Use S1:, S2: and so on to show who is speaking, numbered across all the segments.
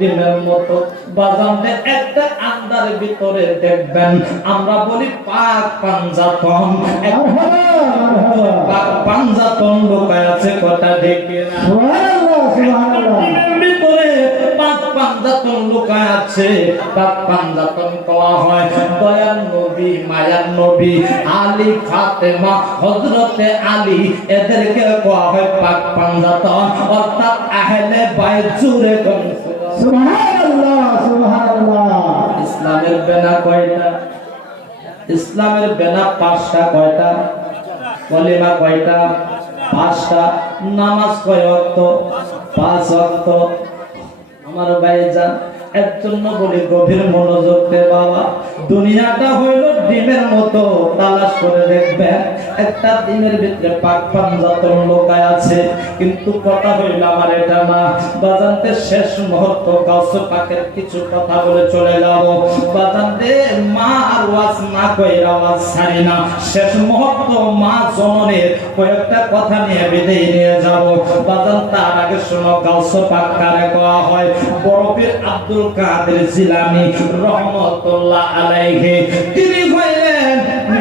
S1: দিনের মতো বাজানে একটা আন্দারের ভিতরে দেখবেন আমরা বলি পাক পাঞ্জাতন। পাক পাঞ্জাতন লোকায় আছে কথা দেখে ভিতরে পাক পাঞ্জাতন লুকায় আছে। পাক পাঞ্জাতন কওয়া হয় দয়ার নবী মায়ার নবী আলী ফাতেমা হযরতে আলী এদেরকে কওয়া হয় পাক পাঞ্জাতন। অর্থাৎ আহলে
S2: সুবহানাল্লাহ সুবহানাল্লাহ
S1: ইসলামের বেনা কয়টা? ইসলামের বেনা পাঁচটা কয়টা? কলিমা কয়টা? পাঁচটা। নামাজ কয় অক্ত পাঁচ আমার ভাইজান এর জন্য বলি গভীর মনোযোগ দে বাবা। দুনিয়াটা হইল ডিমের মতো তালাশ করে দেখবেন, একটা ডিমের ভিতরে পাক পাঞ্জাতন লোকায় আছে। কিন্তু কথা হইল আমার এটা না। বাজানতে শেষ মুহূর্ত গাউস পাকের কিছু কথা বলে চলে যাব। বাজানতে মা আর ওয়াজ না কইরা ওয়াজ ছাড়ি না। শেষ মুহূর্ত মা জননের কয়েকটা কথা নিয়ে বিদায় নিয়ে যাব। বাজান তার আগে শোনো, গাউস পাক কারে কওয়া হয়? বরফের আব্দুল কাদের জিলানি রহমতুল্লাহ আলাইহি, তিনি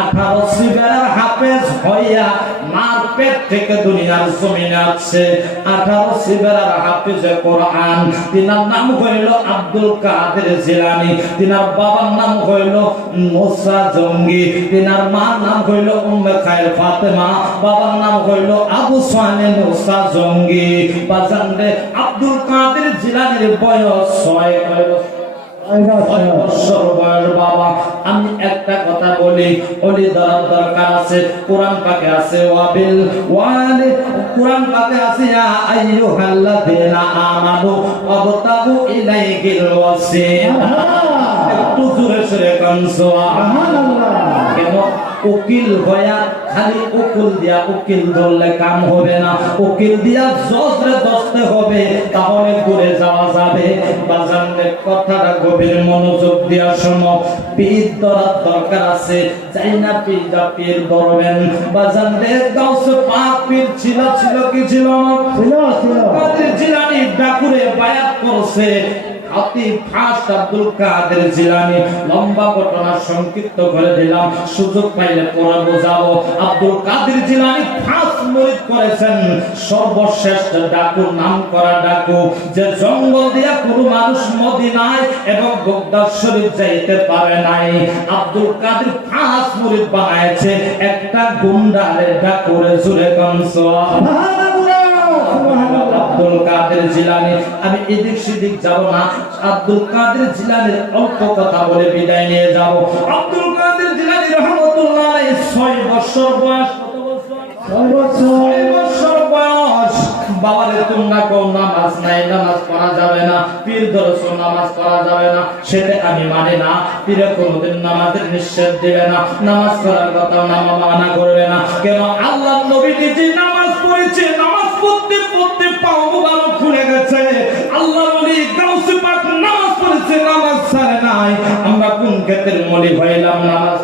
S1: আঠারো সিবার হাফেজ হইয়া মার পেট থেকে দুনিয়ার জমিনে আছে আঠারো সিবার হাফেজ কোরআন, তিনার নাম হইল আব্দুল কাদের জিলানি, তিনার বাবার নাম হইল মুসা জঙ্গি, তিনার মার নাম হইল উম্মে খায়ের ফাতেমা, বাবার নাম হইল আবু সানে মুসা জঙ্গি। বাজানরে আব্দুল কাদের জিলানির বয়স ছয় বয়স বাবা আমি একটা কথা বলি অলি ধরার দরকার আছে কোরআন পাকে আছে ওয়াবিল ওয়ালি কোরআন পাকে আছে ইয়া আইয়ুহাল্লাযীনা আমানু ওয়াবতাগু ইলাইহিল ওয়াসিলা। একটু জোরে সরে কান সুবহানাল্লাহ। কেন? উকিল হয়া খালি উকিল দিয়া উকিল ধরলে কাম হবে না। উকিল দিয়া জজরে দস্তে হবে তাহলে ঘুরে যাওয়া যাবে। বাজানলে কথাটা গভীর মনোযোগ দিয়া শোনো। পীর ধরার দরকার আছে চাই না পীর যা পীর ধরবেন। বাজানলে গাউসে পাক পীর ছিল ছিল কি ছিল না?
S2: ছিল ছিল।
S1: কাদের জিলানি ডাকুরে বায়াত করছে। অতি ফাস্ট আব্দুল কাদের জিলানি, লম্বা ঘটনা সংক্ষিপ্ত করে দিলাম। সুযোগ পাইলে পরে বোঝাবো। আব্দুল কাদের জিলানি ফাস্ট মুরিদ করেছেন। সর্বশ্রেষ্ঠ ডাকু নাম করা ডাকু, যে জঙ্গল দিয়া কোনো মানুষ মদিনায় এবং বগদাদ শরীফ যাইতে পারে নাই। আব্দুল কাদের ফাস্ট মুরিদ বানাইছে একটা গুন্ডারে ডাকুরে জুড়ে
S2: সুবহানাল্লাহ সুবহানাল্লাহ।
S1: আব্দুল কাদের জিলানি আমি এদিক সেদিক যাব না। আব্দুল কাদের জিলানির অল্প কথা বলে বিদায় নিয়ে যাব। আব্দুল কাদের জিলানি রহমতুল্লাহ আলাইহি ছয় বছর বয়স। কত বছর।
S2: ছয় বছর
S1: বয়স। বাবারে তোমরা কোন নামাজ নাই নামাজ পড়া যাবে না। পীর দরস নামাজ পড়া যাবে না। সেটা আমি মানি না। পীরে কোনোদিন নামাজের নিষেধ দিবে না। নামাজ পড়ার কথা নামা মানা করবে না। কেন আল্লাহ নবী নিজে নামাজ পড়েছে, নামাজ পড়তে পড়তে পাও মুবারক খুলে গেছে। আল্লাহ গাউসে পাক নামাজ পড়েছে, নামাজ ছাড়ে নাই। আমরা কোন ক্ষেত্রের মলি হইলাম নামাজ?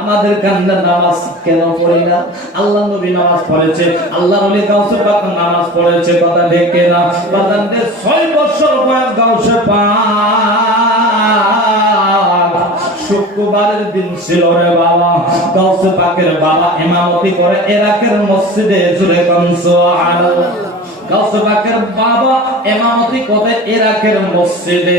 S1: আমাদের কান্দা নামাজ কেন পড়ি না? আল্লাহ নবী নামাজ পড়েছে। আল্লাহ নবী গাউসে পাক নামাজ পড়েছে কথা দেখে না বাদানদের ছয় বছর বয়স গাউসে পাক। শুক্রবারের দিন ছিল রে বাবা। গাউসে পাকের বাবা ইমামতি করে ইরাকের মসজিদে জুড়ে কনস গাউসে বাবা ইমামতি করে ইরাকের মসজিদে।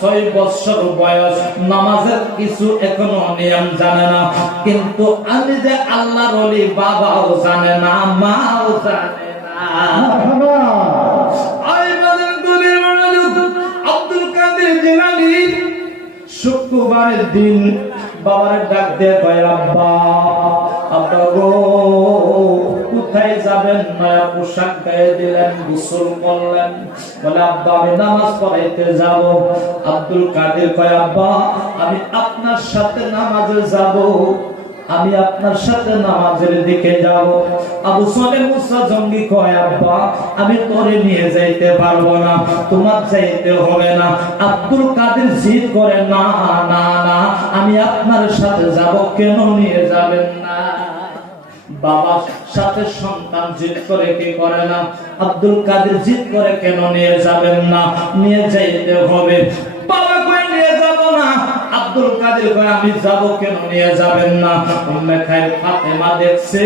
S1: ছয় বছর বয়স নামাজের কিছু এখনও নিয়ম জানে না। কিন্তু আমি যে আল্লাহর ওলি বাবাও জানে না মাও জানে না। আব্দুল কাদের জিলানী শুক্রবারের দিন বাবার ডাক দিয়ে কোথায় যাবেন? নয়া পোশাক গায়ে দিলেন, গোসল করলেন। বলে, আব্বা, আমি নামাজ পড়াইতে যাব। আব্দুল কাদের কয়, আব্বা, আমি আপনার সাথে নামাজে যাব। আমি আপনার সাথে নামাজের দিকে যাব। আবু সালে মুসা জঙ্গি কয়, আব্বা, আমি তোরে নিয়ে যাইতে পারব না, তোমার যাইতে হবে না। আব্দুল কাদের জিদ করে, না না না, আমি আপনার সাথে যাব, কেন নিয়ে যাবেন না? বাবার সাথে সন্তান জিদ করে, কি করে না? আব্দুল কাদের জিদ করে, কেন নিয়ে যাবেন না? নিয়ে যাইতে হবে। আব্দুল কাদের কয়, আমি যাব কেন? নিয়ে যাবেন না। উম্মে খাই ফাতেমা দেখছে,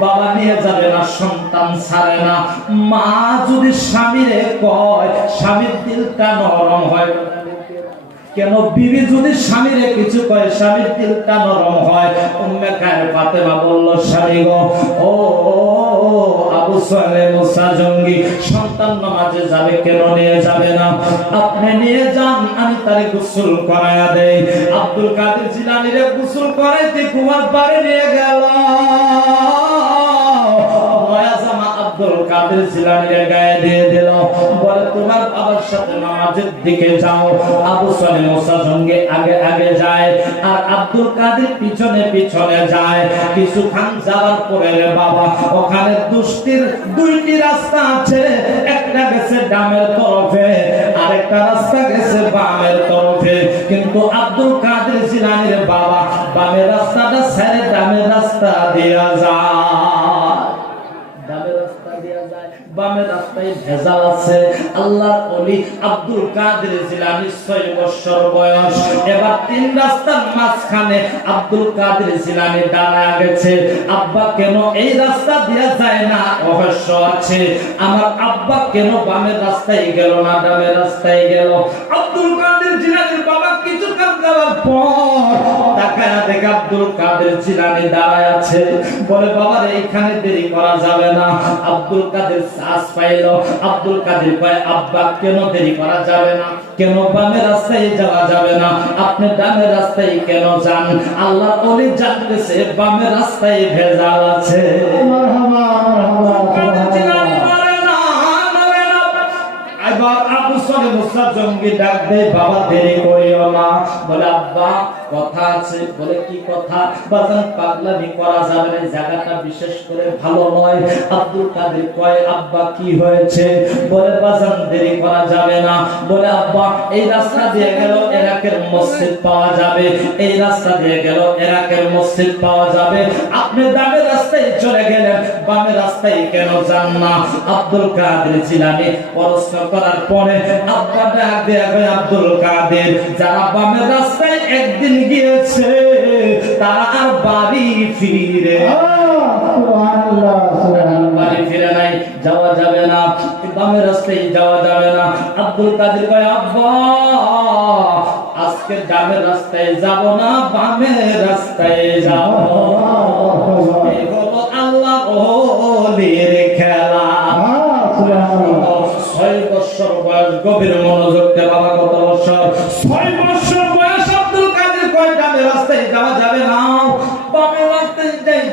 S1: বাবা নিয়ে যাবে না, সন্তান ছাড়ে না। মা যদি স্বামীরে কয়, স্বামীর দিলটা নরম হয়। কেন? বিবি যদি স্বামীরে কিছু কয়, স্বামীর দিলটা নরম হয়। উম্মে খায়ের ফাতেমা বলল, স্বামী গো, ও সন্তান নামাজে যাবে কেন নিয়ে যাবে না? আপনি নিয়ে যান, আমি গোসল করায়া আব্দুল কাদের জিলানিরে গোসল করাইতে কুমার পারে নিয়ে গেল। কাদের জিলানির গায়ে দিয়ে দিল? বলে, তোমার বাবার সাথে নামাজের দিকে যাও। আবু সালে মোসা সঙ্গে আগে আগে যায় আর আব্দুল কাদের পিছনে পিছনে যায়। কিছুক্ষণ যাওয়ার পরে বাবা, ওখানে দুষ্টির দুইটি রাস্তা আছে। একটা গেছে ডামের তরফে, আরেকটা রাস্তা গেছে বামের তরফে। কিন্তু আব্দুল আছে। আল্লাহর অলি আব্দুল কাদের জিলানি ছয় বছর বয়স। এবার তিন রাস্তার মাঝখানে আব্দুল কাদের জিলানি দাঁড়ায় গেছে। আব্বা কেন এই রাস্তা দিয়া যায় না? রহস্য আছে। আমার আব্বা কেন বামের রাস্তায় গেল না ডামের রাস্তায় গেল? আব্দুল কাদের জিলানির বাবা কিছুক্ষণ যাওয়ার পর দেখে আব্দুল কাদের জিলানি দাঁড়ায় আছে। বলে, বাবা এখানে দেরি করা যাবে না। আব্দুল কাদের শ্বাস পাইল। আব্দুল কাদের কয়, আব্বা, কেন দেরি করা যাবে না? কেন বামের রাস্তায় যাওয়া যাবে না? আপনি ডানের রাস্তায় কেন যান? আল্লাহ অলি জানতেছে বামের রাস্তায় ভেজাল আছে। আবু সালে মুসা জঙ্গি ডাক দে বাবা দেরি করিও না। বলে আব্বা কথা আছে, বলে কি কথা? বাজান পাগলামি করা যাবে না, জায়গাটা বিশেষ করে ভালো নয়। আব্দুল কাদের কয়, আব্বা, কি হয়েছে? বলে, বাজান, দেরি করা যাবে না। বলে, আব্বা, এই রাস্তা দিয়ে গেল, এরাকের মসজিদ পাওয়া যাবে। এই রাস্তা দিয়ে গেল, এরাকের মসজিদ পাওয়া যাবে। আপনি ডাবের রাস্তায় চলে গেলেন বামের রাস্তায় কেন যান না? আব্দুল কাদের জিলানি প্রশ্ন করার পরে, আব্বা, ডাক দেয়া আব্দুল কাদের। যারা বামের রাস্তায় একদিন গিয়েছে তারা আর বাড়ি ফিরে বাড়ি ফিরে নাই যাওয়া যাবে না বামের রাস্তায় যাওয়া যাবে না। আব্দুল কাদের কয় আব্বা আজকে ডাবের রাস্তায় যাব না বামের রাস্তায় যাব। আল্লাহ ওলির খেলা। ছয় বছর বয়স গভীর মনোযোগ বাবা কত বছর? ছয় বছর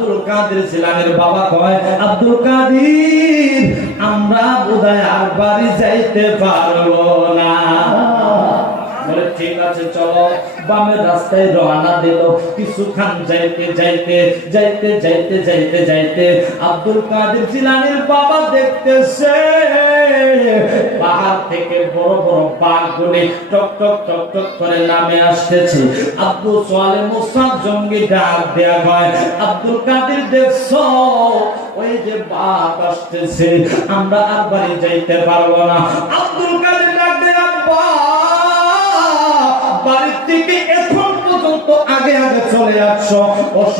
S1: আব্দুল কাদের জিলানের বাবা কয় আব্দুল কাদের আমরা বোধহয় আর বাড়ি যাইতে পারব না। বলে ঠিক আছে, চলো। বামের রাস্তায় রওনা দিল। কিছুক্ষণ যাইতে যাইতে যাইতে যাইতে যাইতে যাইতে আব্দুল কাদের জিলানির বাবা দেখতেছে। পাহাড় থেকে বড় বড় বাঘগুলি টক টক টক টক করে নামে আসতেছে। আব্দুল সোয়ালে মুসাদ জঙ্গি ডাক দেয়া হয়, আব্দুল কাদের দেখছ? ওই যে বাঘ আসতেছে। আমরা আর বাড়ি যাইতে পারব না। আব্দুল কাদের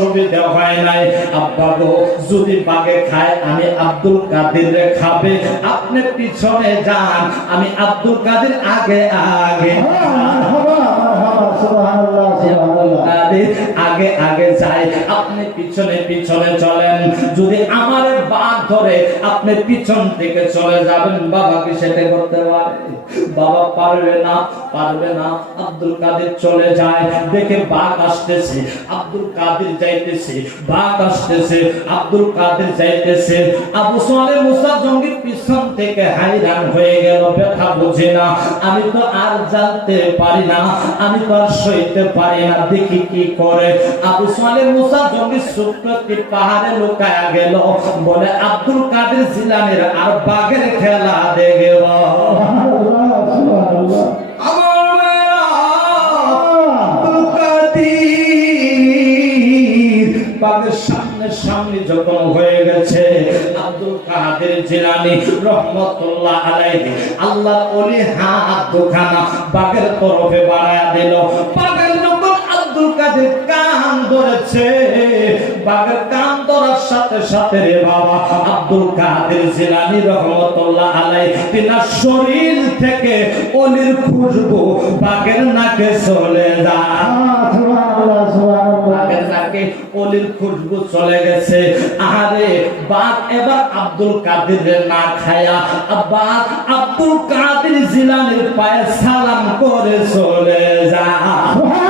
S1: অসুবিধা হয় নাই। আব্বা গো, যদি বাগে খায়, আমি আব্দুল কাদের খাবে। আপনি পিছনে যান, আমি আব্দুল কাদের আগে আগে আগে আগে যাই। আপনি পিছনে পিছনে চলেন। যদি আমার ধরে আপনি পিছন থেকে চলে যাবেন, বাবা কি সেটা করতে পারে? বাবা পারবে না পারবে না। আব্দুল কাদের চলে যায়, দেখে বাঘ আসতেছে। আব্দুল কাদের যাইতেছে, বাঘ আসতেছে। আব্দুল কাদের যাইতেছে। আবু সোয়ালে মুসা জঙ্গির পিছন থেকে হাইরান হয়ে গেল, ব্যথা বুঝে না। আমি তো আর জানতে পারি না, আমি তো আর সইতে পারি না, দেখি কি করে। আবু সোয়ালে মুসা জঙ্গির সুপ্রতি পাহাড়ে লুকায়া গেল। বলে আব্দুল কাদের জিলানের আর বাঘের খেলা বাঘের সামনে সামনে যখন হয়ে গেছে, আব্দুল কাদের জিলানি রহমতুল্লাহ আলাইহি আল্লাহ ওলি হাত দুখানা বাঘের তরফে বাড়ায়া দিল। বাঘের যখন আব্দুল কাদের কান ধরেছে বাঘের কান ধরার সাথে সাথে রে বাবা আব্দুল কাদের জিলানি রহমতুল্লাহ আলাইহি তিনার শরীর থেকে অলির খুশবু বাঘের নাকে চলে যায়। নাকে অলির খুশবু চলে গেছে। আরে বাঘ এবার আব্দুল কাদের না খায়া বাঘ আব্দুল কাদের জিলানির পায়ে সালাম করে চলে যায়।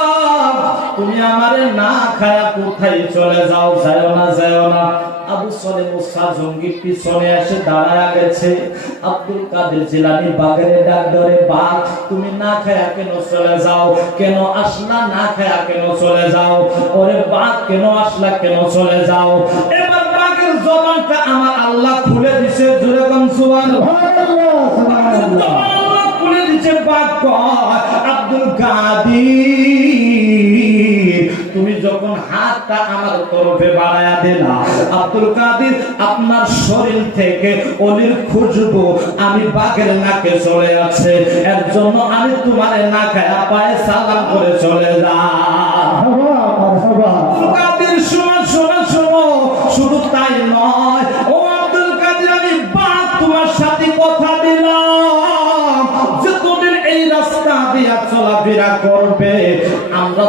S1: তুমি আমারে না খায়া কোথায় চলে যাও? যাও না যাও না। আবু সলে মুসা জঙ্গি পিছনে এসে দাঁড়ায় গেছে। আব্দুল কাদের জিলানি বাগের ডাক ধরে বাঘ তুমি না খায়া কেন চলে যাও? কেন আসলা না খায়া কেন চলে যাও? ওরে বাঘ কেন আসলা কেন চলে যাও? এবার বাঘের জবানটা আমার আল্লাহ খুলে দিছে। জোরে কোন সুবহানাল্লাহ। খুলে দিচ্ছে বাক্য আব্দুল কাদির। তুমি যখন হাতটা আমার তরফে বাড়ায়া দিলা, আব্দুল কাদির, আপনার শরীর থেকে অলির খুশবু আমি বাঘের নাকে চলে আছে এর জন্য আমি তোমার না খায়া পায়ে সালাম করে চলে যা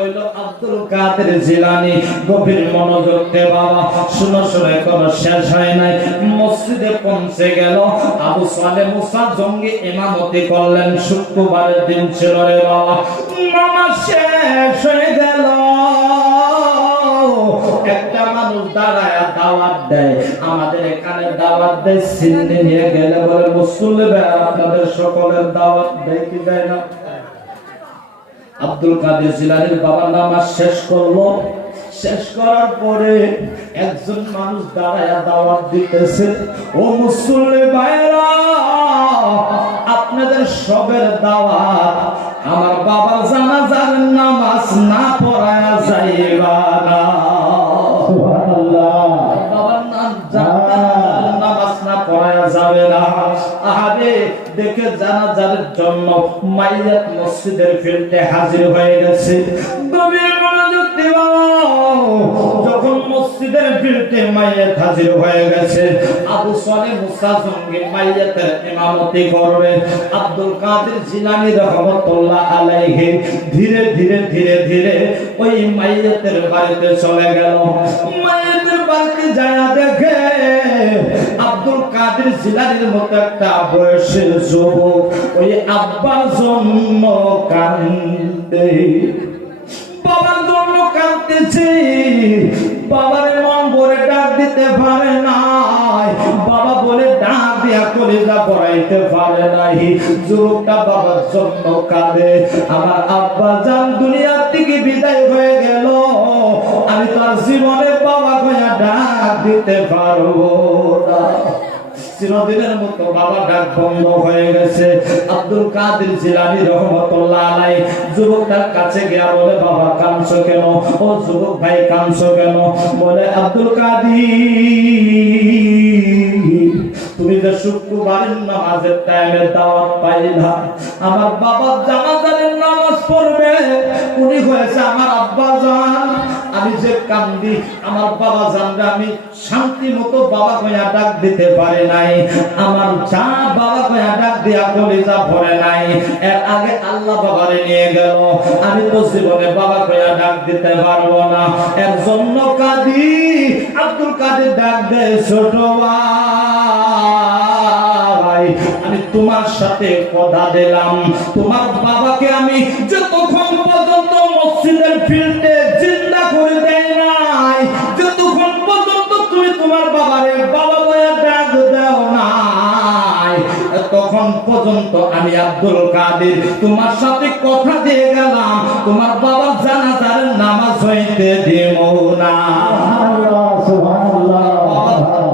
S1: হইল আব্দুল কাদের জিলানি। গভীর মনোযোগ দে বাবা। শুনো, শুনে কোনো শেষ হয় নাই। মসজিদে পৌঁছে গেল। আবু সালে মুসা জঙ্গি ইমামতি করলেন। শুক্রবারের দিন ছিল রে বাবা। মামা শেষ হয়ে গেল। একটা মানুষ দাঁড়ায় দাওয়াত দেয়। আমাদের এখানে দাওয়াত দেয়, সিন্নি নিয়ে গেলে বলে, মুসল্লি ভাই, আপনাদের সকলের দাওয়াত দেয় কি দেয় না? আব্দুল কাদের জিলানির বাবার নাম শেষ করল। শেষ করার পরে একজন মানুষ দাঁড়ায় দাওয়াত দিতেছে, ও মুসল্লি ভাইরা আপনাদের সবের দাওয়াত। আমার বাবার জানাজার নামাজ না দেখে জানাজার জন্য মাইয়াত মসজিদের ফিল্ডে হাজির হয়ে গেছে। যখন মসজিদের ফিল্ডে মাইয়াত হাজির হয়ে গেছে, আবু মুসা সঙ্গে মাইয়াতের ইমামতি করবে। আব্দুল কাদের জিলানী রহমতুল্লাহ আলাইহি ধীরে ধীরে ধীরে ধীরে ওই মাইয়াতের বাড়িতে চলে গেল। যায় দেখে আব্দুল কাদের মতো একটা বয়সের যুবক, ওই কান্দে বাবার বাবার মন ভরে ডাক দিতে পারে না কয় বাবা বলে ডাক দিয়া পড়াইতে পারে নাই। যুবকটা বাবার কাঁদে। আমার আব্বা জান দুনিয়ার থেকে বিদায় হয়ে গেল। আমি তার জীবনে বাবা কয়া ডাক দিতে পারব না। চিরদিনের মতো বাবা ডাক বন্ধ হয়ে গেছে। আব্দুল কাদের জিলানি রহমতুল্লাহ আলাই কাছে গিয়া বলে, বাবা, কাঁদছো কেন? ও যুবক ভাই, কাঁদছো কেন? বলে, আব্দুল কাদির, তুমি যে শুক্রবারের নামাজের টাইমে দাওয়াত পাইলা, আমার বাবা জানাজারের নামাজ পড়বে, উনি হয়েছে আমার আব্বা জান আমি যে কান্দি, আমার বাবা জানবে আমি শান্তি মতো বাবা কয়া ডাক দিতে পারে নাই। আমার যা বাবা কয়া ডাক দিয়া ভরে নাই। এর আগে আল্লাহ বাবারে নিয়ে গেল। আমি তো জীবনে বাবা কয়া ডাক দিতে পারব না। এর জন্য কাঁদি, আব্দুল কাদের ডাক দে ছোট ভাই। আমি তোমার সাথে কথা দিলাম। তোমার বাবাকে আমি যতক্ষণ পর্যন্ত মসজিদের ফিল্ডে জিন্দা করে দেয় নাই, যতক্ষণ পর্যন্ত তুমি তোমার বাবারে বাবা বয়া ডাক দাও নাই তখন পর্যন্ত আমি আব্দুল কাদের তোমার সাথে কথা দিয়ে গেলাম। তোমার বাবা জানাজার নামাজ হইতে দিব না।
S2: সুবহানাল্লাহ।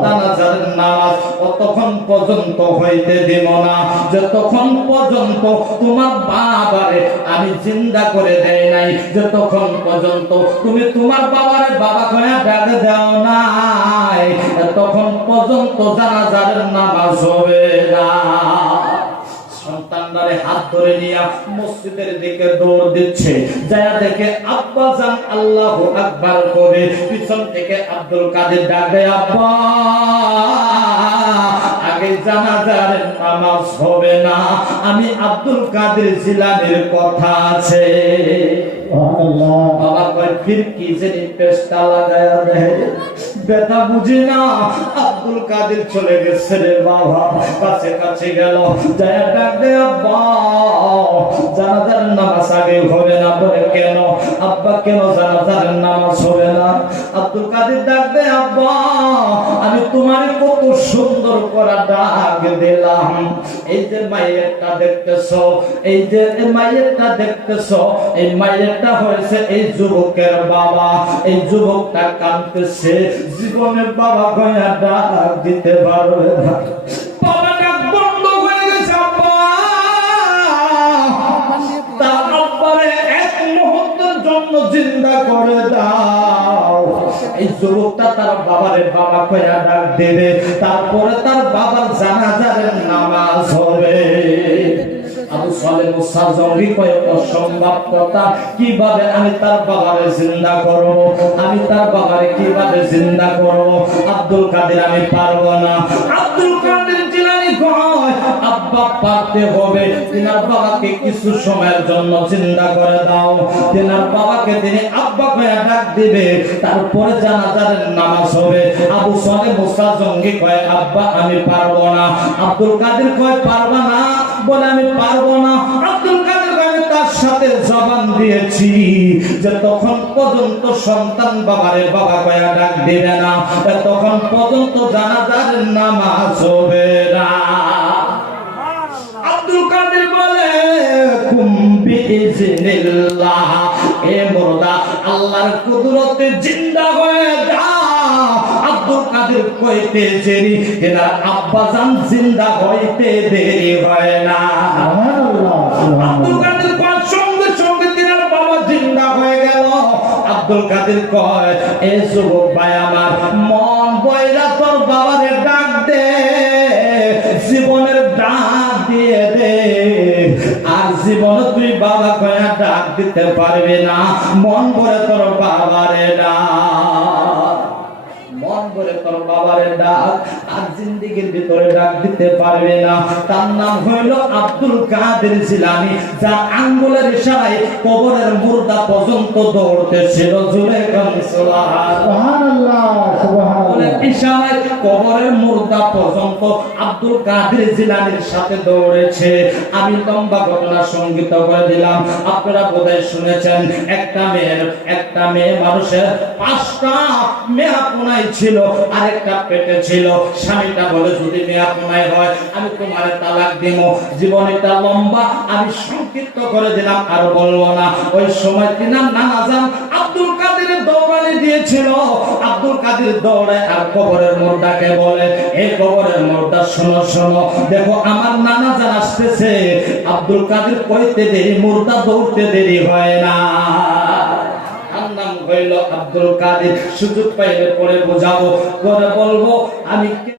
S1: জানাজার নামাজ কতক্ষণ পর্যন্ত হইতে দেব না। যতক্ষণ পর্যন্ত তোমার বাবারে আমি চিন্তা করে দেই নাই, যতক্ষণ পর্যন্ত তুমি তোমার বাবারে বাবা করে ডাক দাও নাই তখন পর্যন্ত জানাজার নামাজ হবে না। সন্তানদারে হাত ধরে নিয়ে মসজিদের দিকে দৌড় দিচ্ছে। যায়া দেখে আব্বা জান আল্লাহু আকবার করে। পিছন থেকে আব্দুল কাদের ডাকে আব্বা, আগে জানাজার নামাজ হবে না। আমি আব্দুল কাদের জিলানির কথা আছে। বাবা কয়, ফির কি জানি দেয় বেটা বুঝি না। আব্দুল কাদের চলে গেছে রে বাবা। কাছে কাছে গেল। যায় ডাক দে, আব্বা, জানাজার নামাজ আগে হবে না কেন? আব্বা, কেন জানাজার নামাজ হবে না? আব্দুল কাদের ডাক দে, আব্বা, আমি তোমার কত সুন্দর করা ডাক দিলাম। এই যে মায়েরটা দেখতেছো, এই যে মায়েরটা দেখতেছো, এই মায়েরটা হয়েছে এই যুবকের বাবা। এই যুবকটা কাঁদতেছে। জীবনের বাবা গয়া ডাক দিতে পারবে তারপরে তার বাবার জানাজারের নামাজ হবে। কথা কীভাবে আমি তার জিন্দা আমি তার কীভাবে জিন্দা আব্দুল কাদের, আমি পারব না। আব্দুল কাদের কয় আব্বা পারতে তারপরে জানাজার নামাজ হবে। আবু সালে মুসা জঙ্গি কয়, আব্বা, আমি পারব না। আব্দুল কাদের কয়, পারবা না? বলে, আমি পারব না। আব্দুল কাদের কয় তার সাথে জবান দিয়েছি যে তখন পর্যন্ত সন্তান বাবারে বাবা কয়া ডাক দিবে না। তখন পর্যন্ত জানাজার নামাজ হবে না। আব্দুল কাদের বলে কুম্বি ইজনিল্লাহ এ মুর্দা আল্লাহর কুদরতে জিন্দা হয়ে যা। আব্দুল কাদের কইতে দেরি এনার আব্বা জান জিন্দা হইতে দেরি হয় না। আব্দুল আব্দুল কাদের কয়, এ যুবক ভাই আমার, মন বইরা তোর বাবারে ডাক দে, জীবনের ডাক দিয়ে দে। আর জীবনে তুই বাবা কয়া ডাক দিতে পারবে না, মন ভরে তোর বাবারে ডাক, মন ভরে তোর বাবারে ডাক আর জিন্দিগির ভিতরে ডাক দিতে পারবে না। তার নাম হইল আব্দুল কাদের জিলানি যার আঙ্গুলের ইশারায় কবরের মুর্দা পর্যন্ত জুড়ে কামিসলার
S2: সুবহানাল্লাহ সুবহানাল্লাহ।
S1: ইশারায় কবরের মুর্দা পর্যন্ত আব্দুল কাদের জিলানির সাথে দৌড়েছে। আমি লম্বা ঘটনা সংগীত করে দিলাম। আপনারা বোধহয় শুনেছেন একটা মেয়ের একটা মেয়ে মানুষের পাঁচটা মেয়া কোনায় ছিল আরেকটা পেটে ছিল। স্বামীটা বলে, যদি মেয়া প্রণয় হয়, আমি তোমার তালাক দিব। জীবনীটা লম্বা, আমি সংক্ষিপ্ত করে দিলাম, আর বলব না। ওই সময় তিনার নানা যান আব্দুল কাদের দৌড়ানি দিয়েছিল। আব্দুল কাদের দৌড়ে আর কবরের মোর্দাকে বলে এই কবরের মোর্দা শোনো শোনো, দেখো আমার নানা যান আসতেছে। আব্দুল কাদের কইতে দেরি মুর্দা দৌড়তে দেরি হয় না। নাম হইল আব্দুল কাদের। সুযোগ পাইলে পরে বোঝাবো করে বলব, আমি